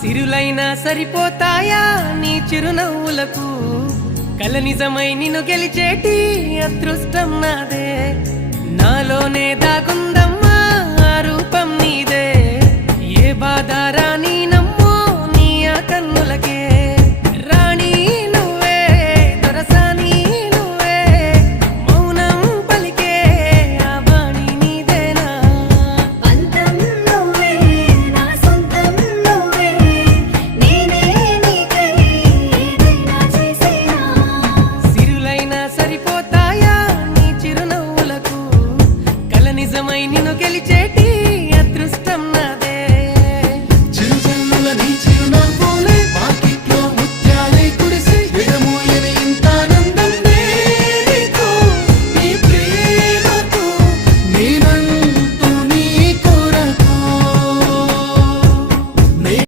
సిరులైనా సరిపోతాయా నీ చిరునవ్వులకు కల నిజమై నిన్ను గెలిచేటి అదృష్టం నాదే నాలోనే దాగుందమ్మా ఆ రూపం నీదే ఏ బాధ రాని